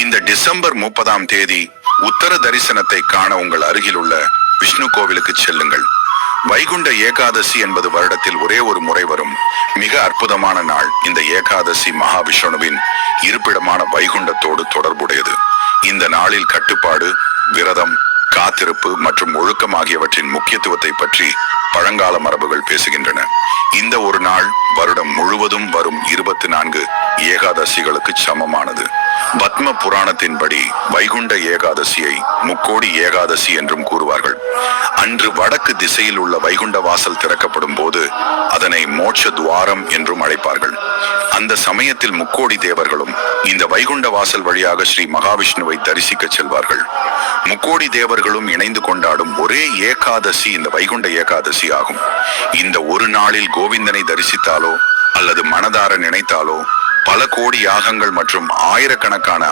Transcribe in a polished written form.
இந்த டிசம்பர் 30ஆம் தேதி உத்தர தரிசனத்தை காண உங்கள் அருகில் உள்ள விஷ்ணு கோவிலுக்கு செல்லுங்கள். வைகுண்ட ஏகாதசி என்பது வருடத்தில் ஒரே ஒரு முறை வரும் மிக அற்புதமான நாள். இந்த ஏகாதசி மகாவிஷ்ணுவின் இருப்பிடமான வைகுண்டத்தோடு தொடர்புடையது. இந்த நாளில் கட்டுப்பாடு, விரதம், காத்திருப்பு மற்றும் ஒழுக்கம் ஆகியவற்றின் முக்கியத்துவத்தை பற்றி பழங்கால மரபுகள் பேசுகின்றன. இந்த ஒரு நாள் வருடம் முழுவதும் வரும் 24 ஏகாதசிகளுக்கு சமமானது. பத்ம புராணத்தின்படி வைகுண்ட ஏகாதசியை முக்கோடி ஏகாதசி என்றும் கூறுவார்கள். அன்று வடக்கு திசையில் உள்ள வைகுண்ட வாசல் திறக்கப்படும் போது அதனை மோட்ச துவாரம் என்றும் அழைப்பார்கள். அந்த சமயத்தில் முக்கோடி தேவர்களும் இந்த வைகுண்ட வாசல் வழியாக ஸ்ரீ மகாவிஷ்ணுவை தரிசிக்க செல்வார்கள். முக்கோடி தேவர்களும் இணைந்து கொண்டாடும் ஒரே ஏகாதசி இந்த வைகுண்ட ஏகாதசி ஆகும். இந்த ஒரு நாளில் கோவிந்தனை தரிசித்தாலோ அல்லது மனதார நினைத்தாலோ பல கோடி யாகங்கள் மற்றும் ஆயிரக்கணக்கான